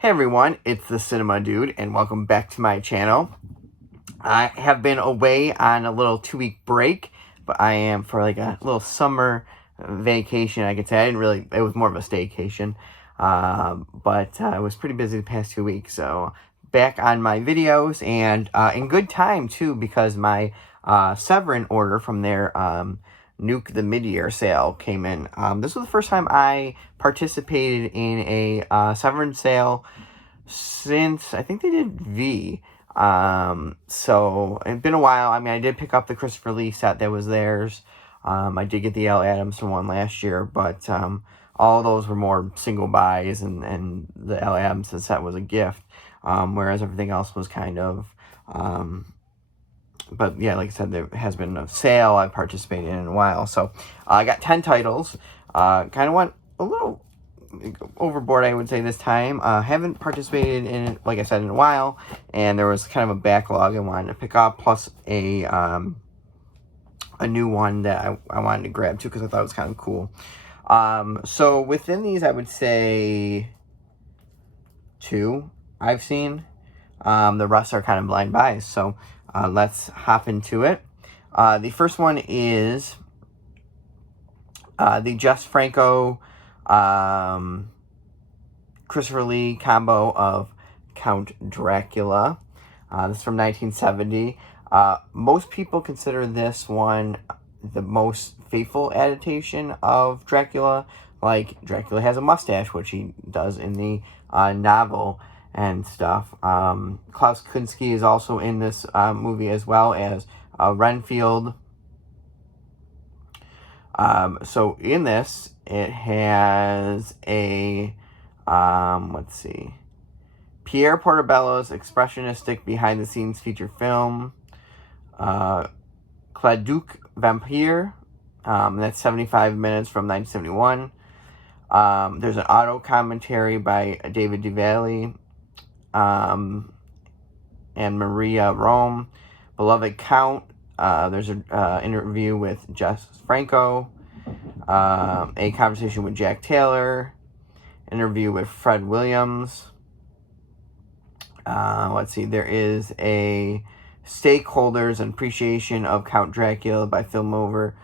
Hey everyone, it's the Cinema Dude, and welcome back to my channel. I have been away on a little 2-week break, but I am for like a little summer vacation, I could say. It was more of a staycation, but I was pretty busy the past 2 weeks, so back on my videos, and in good time too, because my Severin order from their Nuke The Mid-Year sale came in. This was the first time I participated in a Severin sale since I think they did V. So it's been a while. I mean, I did pick up the Christopher Lee set that was theirs. I did get the L. Adams one last year, but all of those were more single buys, and the L. Adams set was a gift, whereas everything else was kind of. But yeah, like I said, there has been a sale I've participated in a while. So I got 10 titles. Kind of went a little overboard, I would say, this time. Haven't participated in it, like I said, in a while, and there was kind of a backlog I wanted to pick up, plus a new one that I wanted to grab too, because I thought it was kind of cool. So within these, I would say 2 I've seen. The rest are kind of blind buys, so let's hop into it. The first one is the Jess Franco Christopher Lee combo of Count Dracula. This is from 1970. Most people consider this one the most faithful adaptation of Dracula. Like, Dracula has a mustache, which he does in the novel and stuff. Klaus Kinski is also in this movie, as well as Renfield. So in this, it has a, let's see, Pierre Portobello's expressionistic behind-the-scenes feature film, Claduc Vampire, that's 75 minutes from 1971. There's an auto commentary by David Duvalli, and Maria Rome. Beloved Count, there's an interview with Jess Franco, a conversation with Jack Taylor, interview with Fred Williams. Let's see, there is a Stakeholders and Appreciation of Count Dracula by film over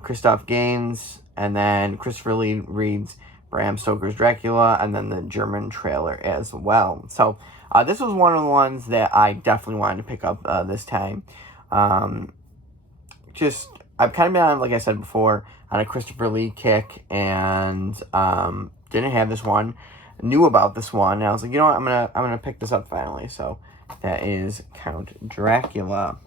Christoph Gaines, and then Christopher Lee reads Bram Stoker's Dracula, and then the German trailer as well. So this was one of the ones that I definitely wanted to pick up this time. I've kind of been on, like I said before, on a Christopher Lee kick, and didn't have this one. Knew about this one, and I was like, you know what, I'm gonna pick this up finally. So that is Count Dracula.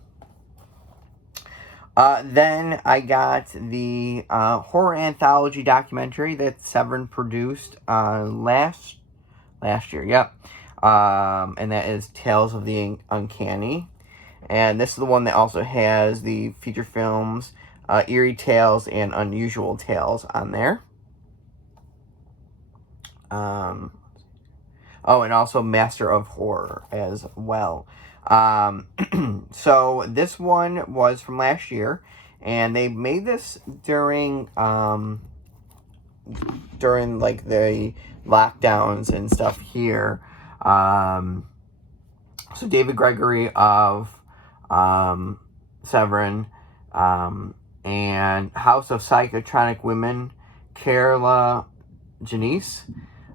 Then I got the horror anthology documentary that Severin produced last year. Yep. And that is Tales of the Uncanny. And this is the one that also has the feature films Eerie Tales and Unusual Tales on there. Oh, and also Master of Horror as well. So this one was from last year, and they made this during like the lockdowns and stuff here. So David Gregory of Severin, and House of Psychotronic Women, Carla Janice,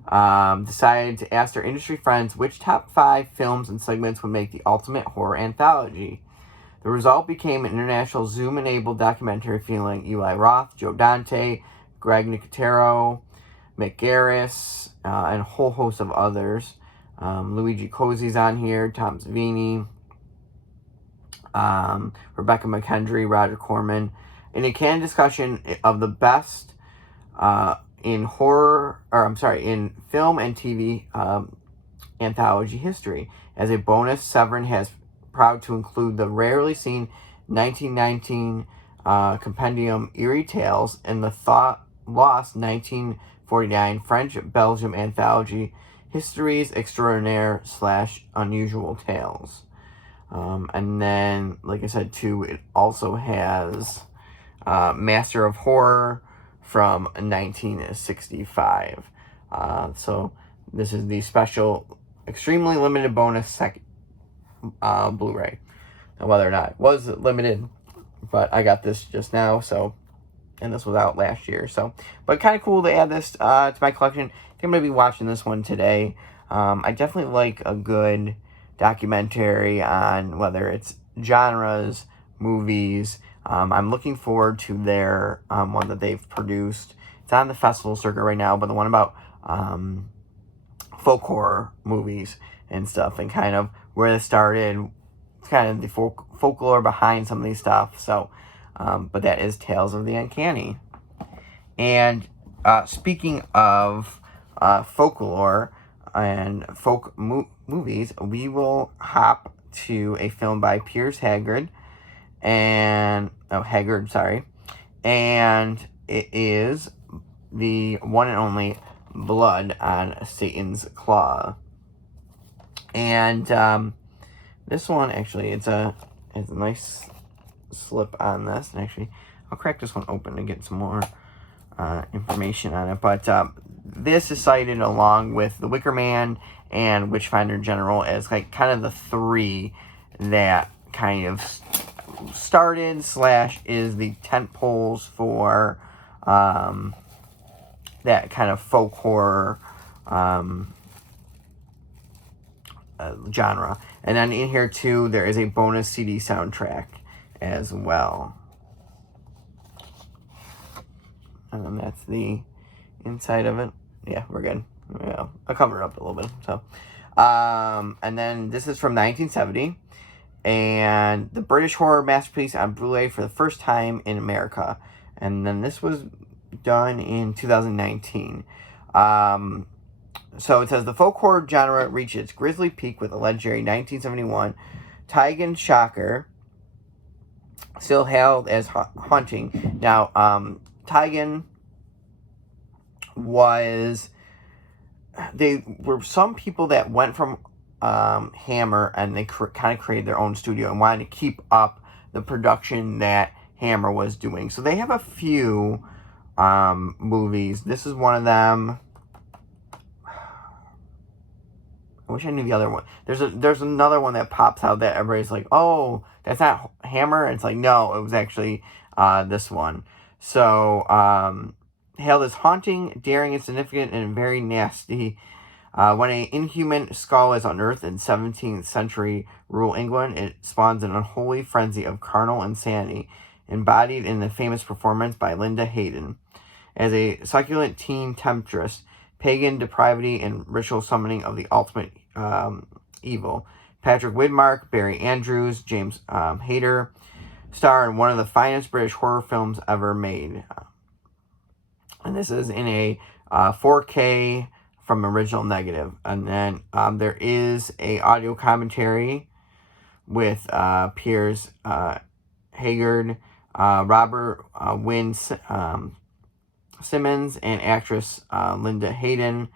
decided to ask their industry friends which top 5 films and segments would make the ultimate horror anthology. The result became an international Zoom-enabled documentary featuring Eli Roth, Joe Dante, Greg Nicotero, Mick Garris, and a whole host of others. Luigi Cozzi's on here, Tom Savini, Rebecca McKendry, Roger Corman, in a candid discussion of the best in film and TV anthology history. As a bonus, Severin has proud to include the rarely seen 1919 compendium Eerie Tales and the lost 1949 French-Belgium anthology Histories Extraordinaire / Unusual Tales. And then, like I said, too, it also has Master of Horror from 1965. So This is the special, extremely limited bonus Blu-ray. Now, whether or not it was limited, but I got this just now, so, and this was out last year, so, but kind of cool to add this to my collection. I think I'm going to be watching this one today. I definitely like a good documentary on whether it's genres, movies. I'm looking forward to their one that they've produced. It's on the festival circuit right now, but the one about folk horror movies and stuff, and kind of where it started, kind of the folklore behind some of these stuff. So, but that is Tales of the Uncanny. And speaking of folklore and folk movies, we will hop to a film by Piers Haggard, and and it is the one and only Blood on Satan's Claw. And this one, actually, it's a nice slip on this. And actually, I'll crack this one open to get some more information on it. But this is cited along with The Wicker Man and Witchfinder General as like kind of the three that kind of started / is the tent poles for that kind of folk horror genre. And then in here too, there is a bonus CD soundtrack as well. And then that's the inside of it. Yeah, we're good. Yeah, I'll cover it up a little bit. So, and then this is from 1970, and the British horror masterpiece on Blu-ray for the first time in America. And then this was done in 2019. So it says the folk horror genre reached its grisly peak with the legendary 1971 Tigan Shocker, still hailed as haunting. Now, Tigan they were some people that went from Hammer, and they kind of created their own studio and wanted to keep up the production that Hammer was doing. So they have a few movies. This is one of them. I wish I knew the other one. There's another one that pops out that everybody's like, oh, that's not Hammer. And it's like, no, it was actually this one. So, hailed as haunting, daring, and significant, and very nasty. When an inhuman skull is unearthed in 17th century rural England, it spawns an unholy frenzy of carnal insanity, embodied in the famous performance by Linda Hayden. As a succulent teen temptress, pagan depravity and ritual summoning of the ultimate evil. Patrick Widmark, Barry Andrews, James Hayter star in one of the finest British horror films ever made. And this is in a 4K from original negative. And then there is a audio commentary with Piers Haggard, Robert Wynne Simmons, and actress Linda Hayden.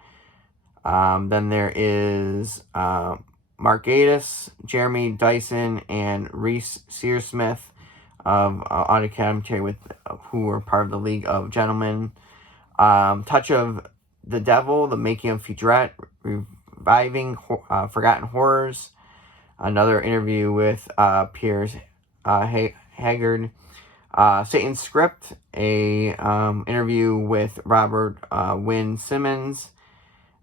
Then there is Mark Gatiss, Jeremy Dyson, and Reese Searsmith of audio commentary with who were part of the League of Gentlemen. Touch of the Devil, the making of featurette, reviving forgotten horrors. Another interview with Piers Haggard. Satan's Script, a interview with Robert Wynne Simmons.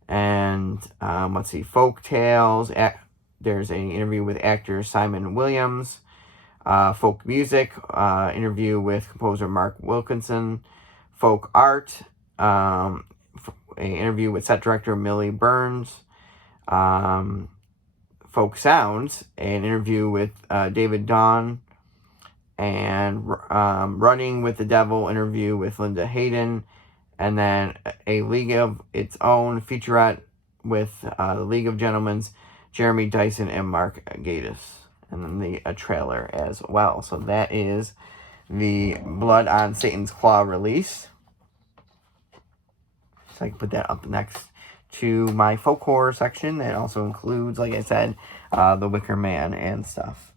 And let's see, Folk Tales. There's an interview with actor Simon Williams. Folk Music, interview with composer Mark Wilkinson. Folk Art, an interview with set director Millie Burns. Folk Sounds, an interview with David Dawn. And Running with the Devil, interview with Linda Hayden. And then a League of Its Own featurette with the League of Gentlemen's Jeremy Dyson and Mark Gatiss. And then a trailer as well. So that is the Blood on Satan's Claw release. So I can put that up next to my folk horror section. That also includes, like I said, The Wicker Man and stuff.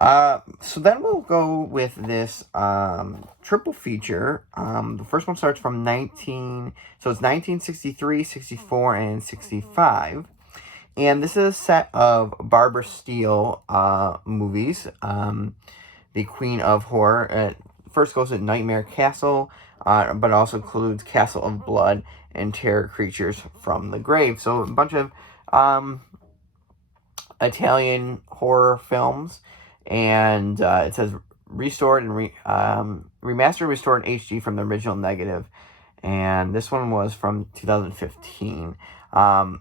So then we'll go with this triple feature. The first one starts from it's 1963, 64, and 65. And this is a set of Barbara Steele movies. The Queen of Horror. First goes with Nightmare Castle, but also includes Castle of Blood and Terror Creatures from the Grave. So a bunch of Italian horror films, and it says restored and remastered, restored in HD from the original negative. And this one was from 2015.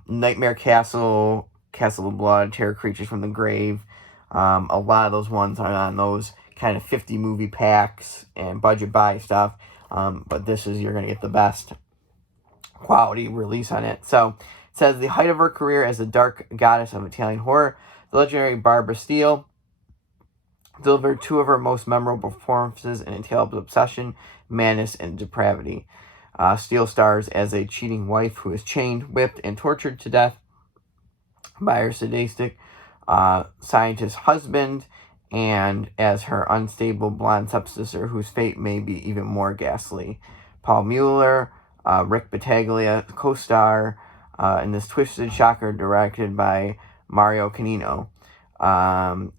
Nightmare Castle, Castle of Blood, Terror Creatures from the Grave. A lot of those ones are on those kind of 50 movie packs and budget buy stuff. But this is, you're going to get the best quality release on it. So it says the height of her career as the dark goddess of Italian horror, the legendary Barbara Steele delivered two of her most memorable performances in a tale of obsession, madness, and depravity. Steele stars as a cheating wife who is chained, whipped, and tortured to death by her sadistic scientist husband, and as her unstable blonde stepsister whose fate may be even more ghastly. Paul Mueller, Rick Battaglia co-star in this twisted shocker directed by Mario Canino,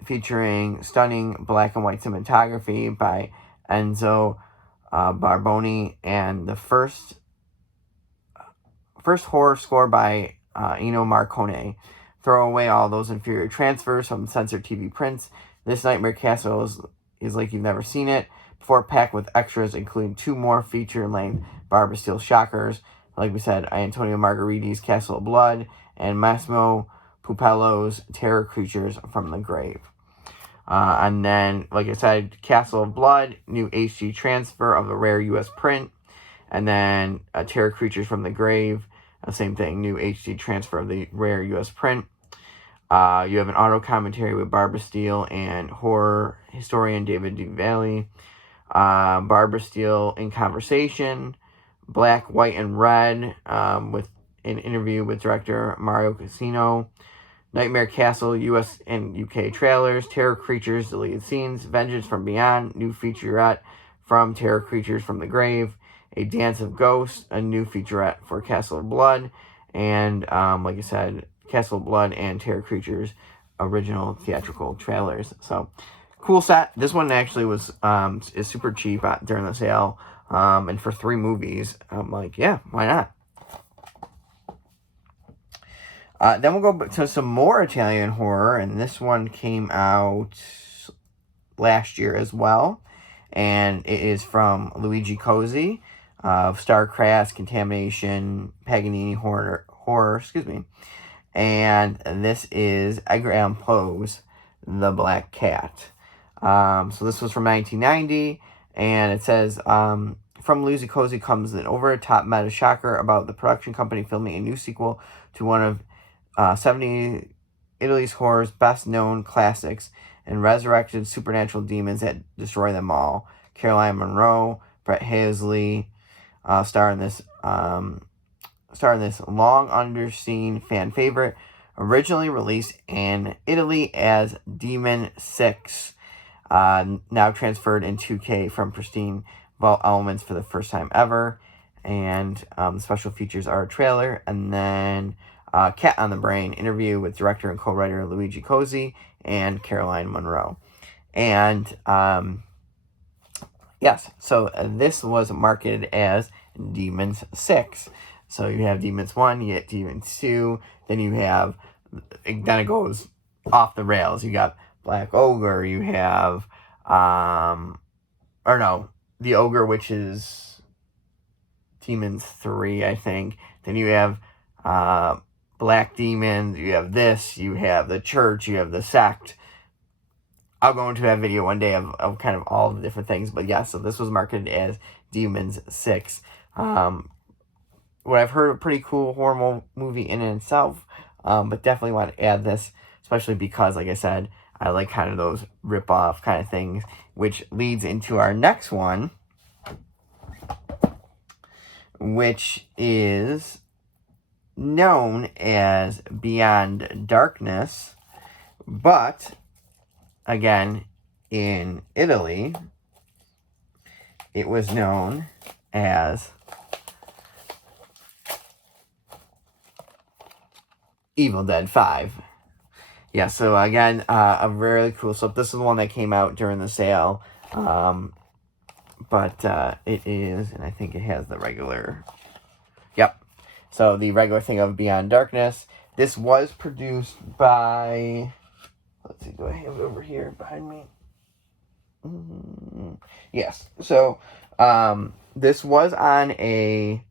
featuring stunning black and white cinematography by Enzo Barboni, and the first horror score by Ennio Morricone. Throw away all those inferior transfers from censored TV prints. This Nightmare Castle is like you've never seen it before, packed with extras, including two more feature-length Barbara Steele shockers. Like we said, Antonio Margheriti's Castle of Blood and Massimo Pupello's Terror Creatures from the Grave. And then, like I said, Castle of Blood, new HD transfer of the rare U.S. print. And then Terror Creatures from the Grave, same thing, new HD transfer of the rare U.S. print. You have an auto commentary with Barbara Steele and horror historian David DeValley. Barbara Steele in conversation, black, white, and red, with an interview with director Mario Casino. Nightmare Castle, US and UK trailers, Terror Creatures, deleted scenes, Vengeance from Beyond, new featurette from Terror Creatures from the Grave, A Dance of Ghosts, a new featurette for Castle of Blood, and like I said, Castle of Blood and Terror Creatures original theatrical trailers. So cool set. This one actually was is super cheap during the sale, and for 3 movies, I'm like, yeah, why not? Then we'll go to some more Italian horror, and this one came out last year as well, and it is from Luigi Cozzi of Starcraft, Contamination, Paganini horror, and this is Edgar Allan Poe's The Black Cat. So this was from 1990, and it says, from Luigi Cozzi comes an over-the-top meta shocker about the production company filming a new sequel to one of 70 Italy's horror's best-known classics, and resurrected supernatural demons that destroy them all. Caroline Munro, Brett Hazley star in this long underseen fan favorite, originally released in Italy as Demon 6, now transferred in 2K from pristine vault elements for the first time ever. And the special features are a trailer, and then Cat on the Brain, interview with director and co-writer Luigi Cozzi and Caroline Munro. And yes, so this was marketed as Demons 6. So you have Demons 1, you get Demons 2, then it goes off the rails. You got Black Ogre, you have, the Ogre, which is Demons 3, I think. Then you have Black Demons, you have this, you have the Church, you have the Sect. I'll go into that video one day of kind of all the different things. But yeah, so this was marketed as Demons 6. What I've heard, a pretty cool horror movie in itself. But definitely want to add this, especially because, like I said, I like kind of those rip-off kind of things, which leads into our next one, which is known as Beyond Darkness, but again, in Italy, it was known as Evil Dead 5. Yeah, so again, a really cool stuff. This is the one that came out during the sale. But it is, and I think it has the regular. Yep. So the regular thing of Beyond Darkness. This was produced by. Let's see, do I have it over here behind me? Yes. So this was on a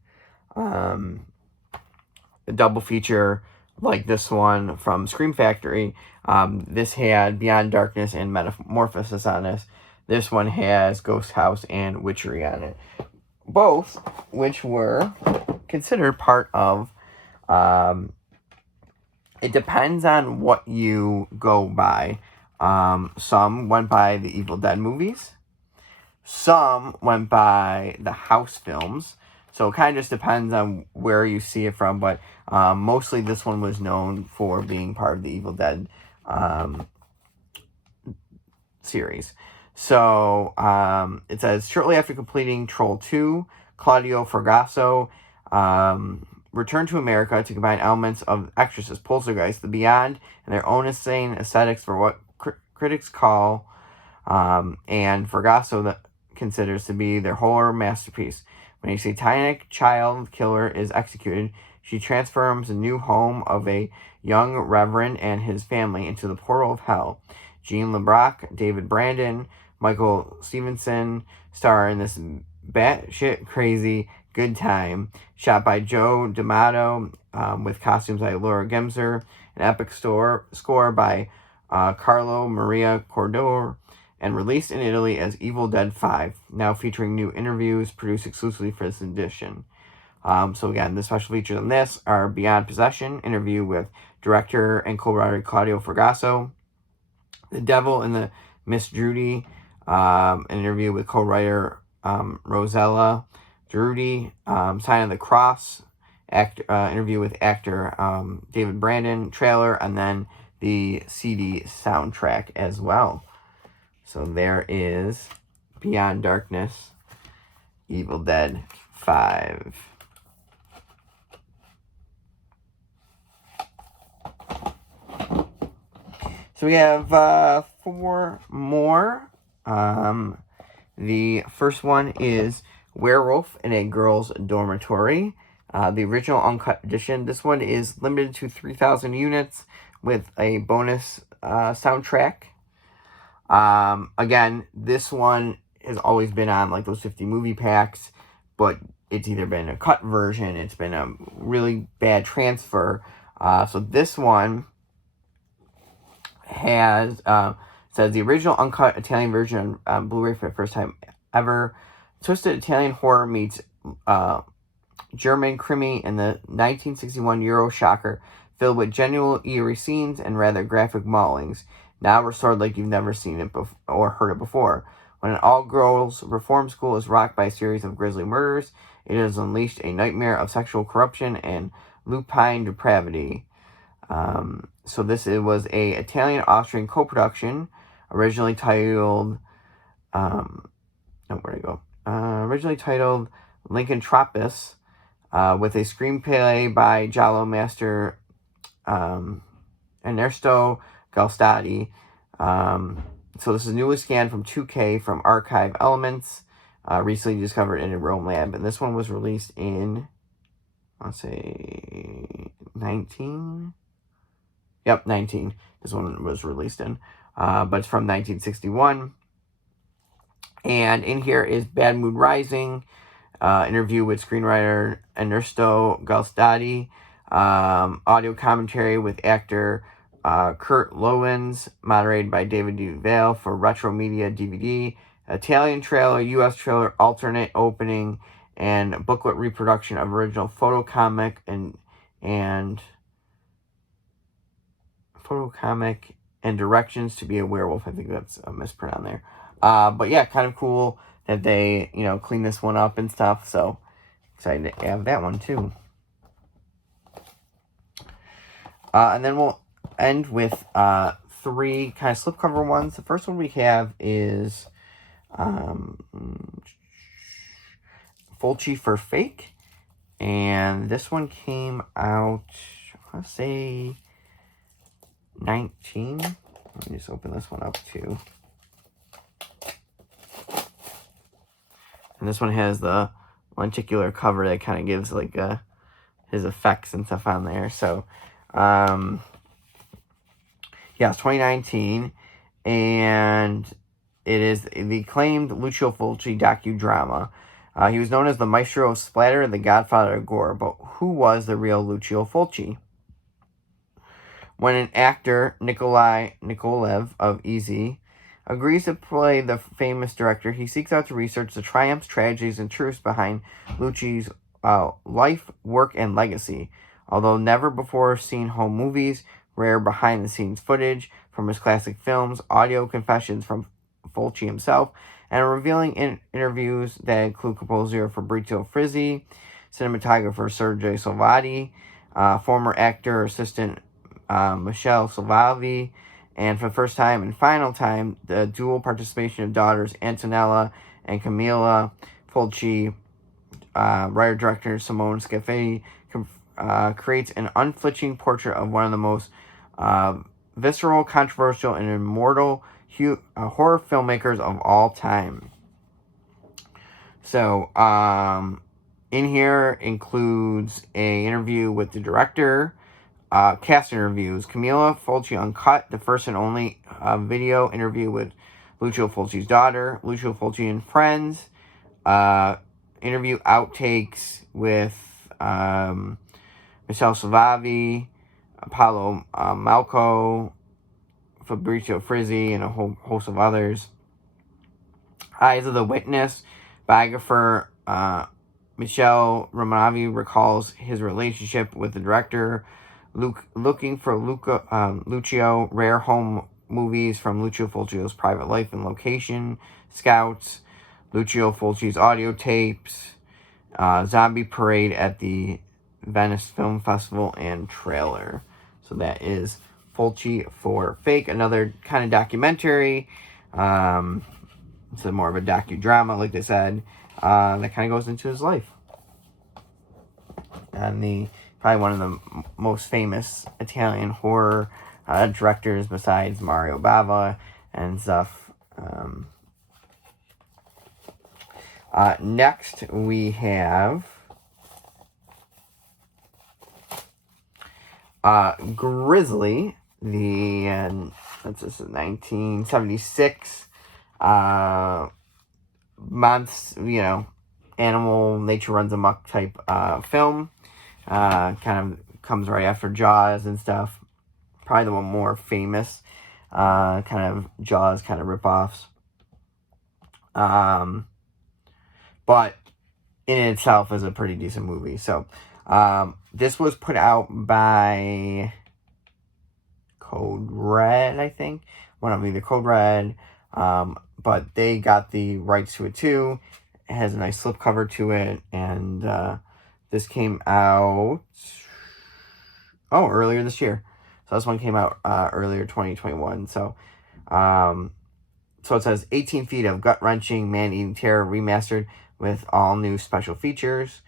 double feature like this one from Scream Factory. This had Beyond Darkness and Metamorphosis on this. This one has Ghost House and Witchery on it. Both, which were considered part of, it depends on what you go by. Some went by the Evil Dead movies. Some went by the House films. So it kind of just depends on where you see it from. But mostly this one was known for being part of the Evil Dead series. So it says, shortly after completing Troll 2, Claudio Fragasso returned to America to combine elements of Exorcist, Poltergeist, The Beyond, and their own insane aesthetics for what critics call, and Fragasso that considers to be their horror masterpiece. When a satanic child killer is executed, she transforms the new home of a young reverend and his family into the portal of hell. Jean LeBrock, David Brandon, Michael Stevenson star in this batshit crazy good time, shot by Joe D'Amato, with costumes by Laura Gemser, an epic score by Carlo Maria Cordova, and released in Italy as Evil Dead 5, now featuring new interviews produced exclusively for this edition. So again, the special features on this are Beyond Possession, interview with director and co-writer Claudio Fragasso, The Devil and the Miss Drudy, an interview with co-writer Rosella Drudy, Sign of the Cross, interview with actor David Brandon, trailer, and then the CD soundtrack as well. So there is Beyond Darkness, Evil Dead 5. So we have 4 more. The first one is Werewolf in a Girl's Dormitory. The original uncut edition. This one is limited to 3,000 units with a bonus soundtrack. Again, this one has always been on like those 50 movie packs, but it's either been a cut version, it's been a really bad transfer. So this one has says the original uncut Italian version on Blu-ray for the first time ever. Twisted Italian horror meets German krimi in the 1961 Euro shocker, filled with genuine eerie scenes and rather graphic maulings, now restored like you've never seen it or heard it before. When an all-girls reform school is rocked by a series of grisly murders, it has unleashed a nightmare of sexual corruption and lupine depravity. So this was a Italian-Austrian co-production, originally titled, originally titled Lincoln Tropis, with a screenplay by Giallo master Ernesto Galstadi. So this is newly scanned from 2K from Archive Elements, recently discovered in a Rome lab. And this one was released in, let's say, 19? Yep, 19. This one was released in. But it's from 1961. And in here is Bad Mood Rising, interview with screenwriter Ernesto Galstadi, audio commentary with actor Kurt Lowens, moderated by David Duval for Retro Media DVD, Italian trailer, U.S. trailer, alternate opening, and booklet reproduction of original photo comic and directions to be a werewolf. I think that's a misprint on there. But yeah, kind of cool that they, clean this one up and stuff. So excited to have that one too. And then we'll end with 3 three kind of slipcover ones. The first one we have is Fulci for Fake. And this one came out, let's say, 19. Let me just open this one up too. And this one has the lenticular cover that kind of gives like his effects and stuff on there. So, yeah, it's 2019, and it is the acclaimed Lucio Fulci docudrama. He was known as the maestro of splatter and the godfather of gore, but who was the real Lucio Fulci? When an actor, Nikolai Nikolaev of Easy, agrees to play the famous director, he seeks out to research the triumphs, tragedies, and truths behind Lucci's life, work, and legacy. Although never before seen home movies, rare behind-the-scenes footage from his classic films, audio confessions from Fulci himself, and revealing interviews that include composer Fabrizio Frizzi, cinematographer Sergio Salvati, former actor assistant Michelle Salvavi, and for the first time and final time, the dual participation of daughters Antonella and Camilla Fulci, writer-director Simone Scaffetti, creates an unflinching portrait of one of the most visceral, controversial, and immortal horror filmmakers of all time. So, in here includes a interview with the director, cast interviews, Camilla Fulci Uncut, the first and only video interview with Lucio Fulci's daughter, Lucio Fulci and friends, interview outtakes with Michelle Salvavi, Paolo Malco, Fabrizio Frizzi, and a whole host of others. Eyes of the Witness, biographer Michelle Romavi recalls his relationship with the director, looking for Lucio, rare home movies from Lucio Fulci's private life and location, scouts, Lucio Fulci's audio tapes, zombie parade at the Venice Film Festival, and trailer. So that is Fulci for Fake, another kind of documentary. It's more of a docudrama, like I said, that kind of goes into his life. And probably one of the most famous Italian horror directors besides Mario Bava and stuff. Next, we have Grizzly, that's 1976 months, animal nature runs amok type film. Kind of comes right after Jaws and stuff. Probably the one more famous kind of Jaws kind of ripoffs. But in itself is a pretty decent movie. So this was put out by Code Red, I think. One of either Code Red, but they got the rights to it too. It has a nice slipcover to it, and this came out earlier this year. So this one came out earlier 2021. So it says 18 feet of gut-wrenching, man-eating terror remastered with all new special features.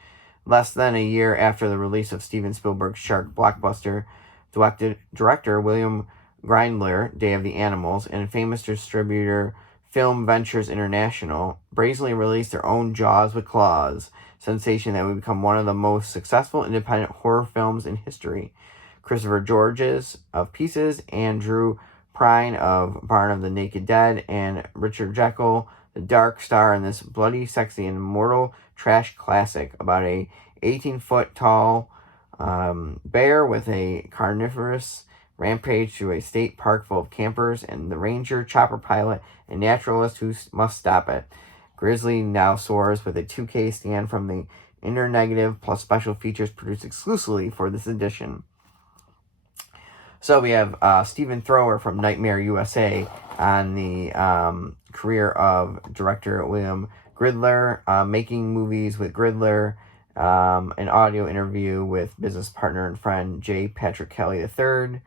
Less than a year after the release of Steven Spielberg's shark blockbuster, director William Grindler, Day of the Animals, and famous distributor Film Ventures International brazenly released their own Jaws with Claws sensation that would become one of the most successful independent horror films in history. Christopher Georges of Pieces, Andrew Prine of Barn of the Naked Dead, and Richard Jekyll, the dark star in this bloody, sexy, and immortal trash classic about a 18-foot tall bear with a carnivorous rampage through a state park full of campers and the ranger, chopper pilot, and naturalist who must stop it. Grizzly now soars with a 2K stand from the inner negative plus special features produced exclusively for this edition. So we have Stephen Thrower from Nightmare USA on the career of director William Gridler, making movies with Gridler, an audio interview with business partner and friend J. Patrick Kelly III,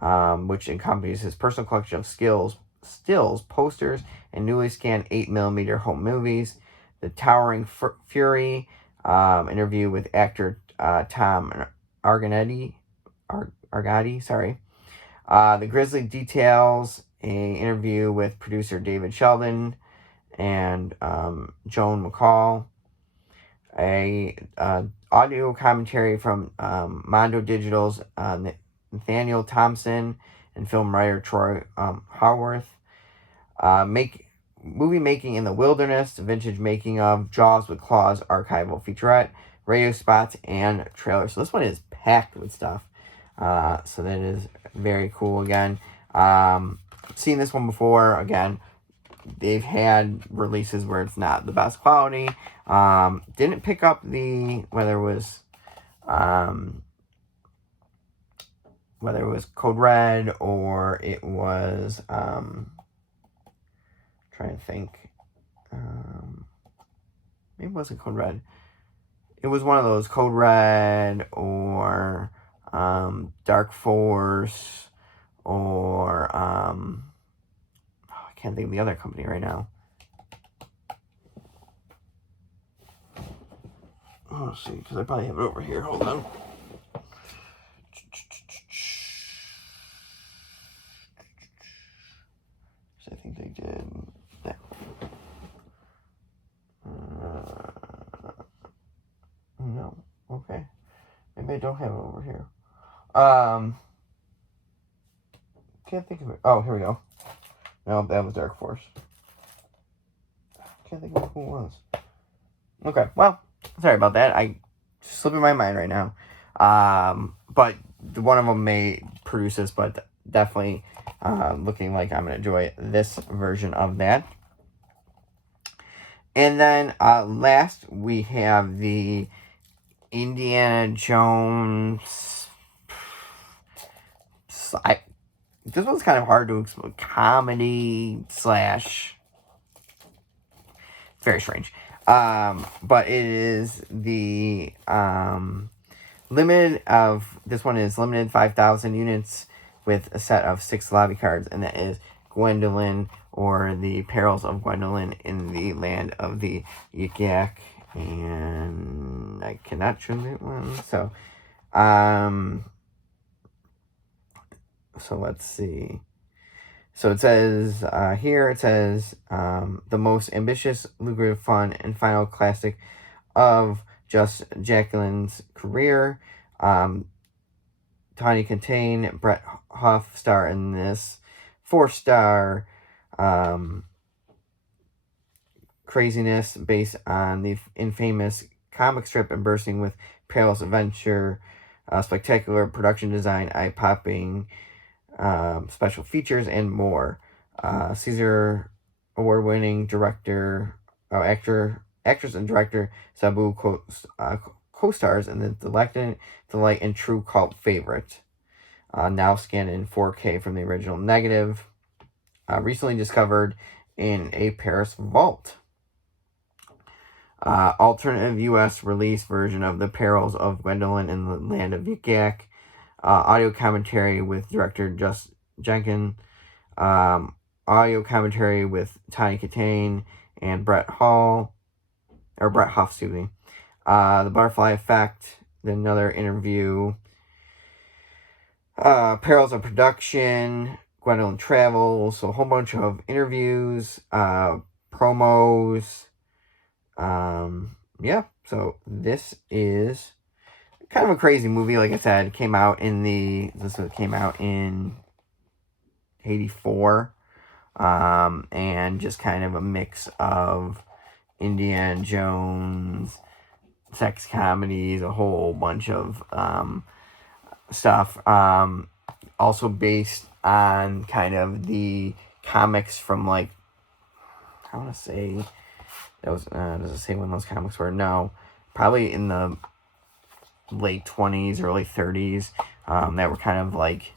which encompasses his personal collection of stills, posters, and newly scanned 8mm home movies. The Towering Fury, interview with actor Tom Argonetti, sorry. The Grizzly Details, a interview with producer David Sheldon and Joan McCall. A audio commentary from Mondo Digital's Nathaniel Thompson and film writer Troy Haworth. Movie Making in the Wilderness, vintage making of Jaws with Claws archival featurette, radio spots, and trailers. So this one is packed with stuff. So that is very cool again. Seen this one before. Again, they've had releases where it's not the best quality. Didn't pick up whether it was Code Red or it was trying to think. Maybe it wasn't Code Red. It was one of those Code Red or Dark Force or I can't think of the other company right now. Let's see, because I probably have it over here. Hold on. I think they did that. No. Okay. Maybe I don't have it over here. Can't think of it. Oh, here we go. No, that was Dark Force. Can't think of who it was. Okay, well, sorry about that. I slipping my mind right now. But one of them may produce this, but definitely looking like I'm going to enjoy this version of that. And then last, we have the Indiana Jones. This one's kind of hard to explain. Comedy / very strange. But it is the limited of, this one is limited 5,000 units with a set of 6 lobby cards, and that is Gwendolyn, or the Perils of Gwendolyn in the Land of the Yik-Yak, and I cannot choose that one. So let's see. So it says here, it says the most ambitious, lucrative, fun, and final classic of just Jacqueline's career. Tawny Contain, Brett Huff star in this. 4-star craziness based on the infamous comic strip and bursting with perilous adventure, spectacular production design, eye-popping special features, and more. Caesar award-winning actress and director Sabu co-stars in the delight and true cult favorite. Now scanned in 4K from the original negative. Recently discovered in a Paris vault. Alternative U.S. release version of The Perils of Gwendolyn in the Land of Yik-Yak. Audio commentary with director Just Jenkins. Audio commentary with Tawny Katane and Brett Huff, excuse me. The Butterfly Effect, another interview. Perils of Production, Gwendolyn Travels, so a whole bunch of interviews, promos. Yeah, so this is kind of a crazy movie. Like I said, came out in 84. And just kind of a mix of Indiana Jones, sex comedies, a whole bunch of stuff. Also based on kind of the comics from, like, I want to say, that was, does it say when those comics were? No, probably in the late 20s, early 30s, that were kind of like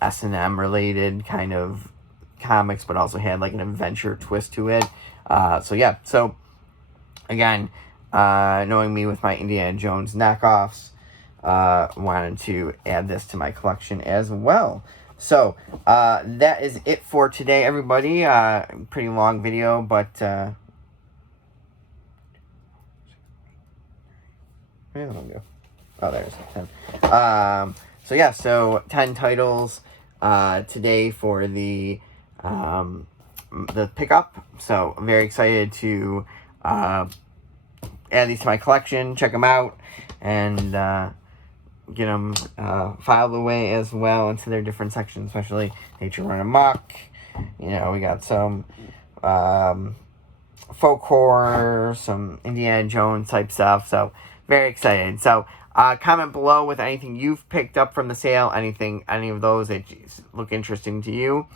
S&M related kind of comics, but also had like an adventure twist to it. So yeah, so again, knowing me with my Indiana Jones knockoffs, wanted to add this to my collection as well. So, that is it for today, everybody. Pretty long video, but, where did it go? Oh, there's 10. So yeah, so 10 titles, today for the pickup. So I'm very excited to, add these to my collection, check them out, and, get them filed away as well into their different sections, especially Nature Run Amok. You know, we got some folk horror, some Indiana Jones type stuff. So very excited. So comment below with anything you've picked up from the sale, any of those that look interesting to you.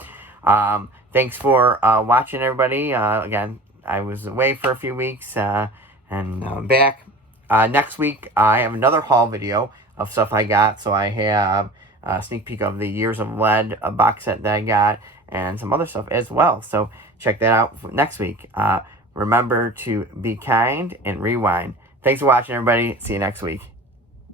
Thanks for watching, everybody. Again, I was away for a few weeks, and now I'm back. Next week, I have another haul video of stuff I got. So I have a sneak peek of the Years of Lead, a box set that I got, and some other stuff as well. So check that out next week. Remember to be kind and rewind. Thanks for watching, everybody. See you next week.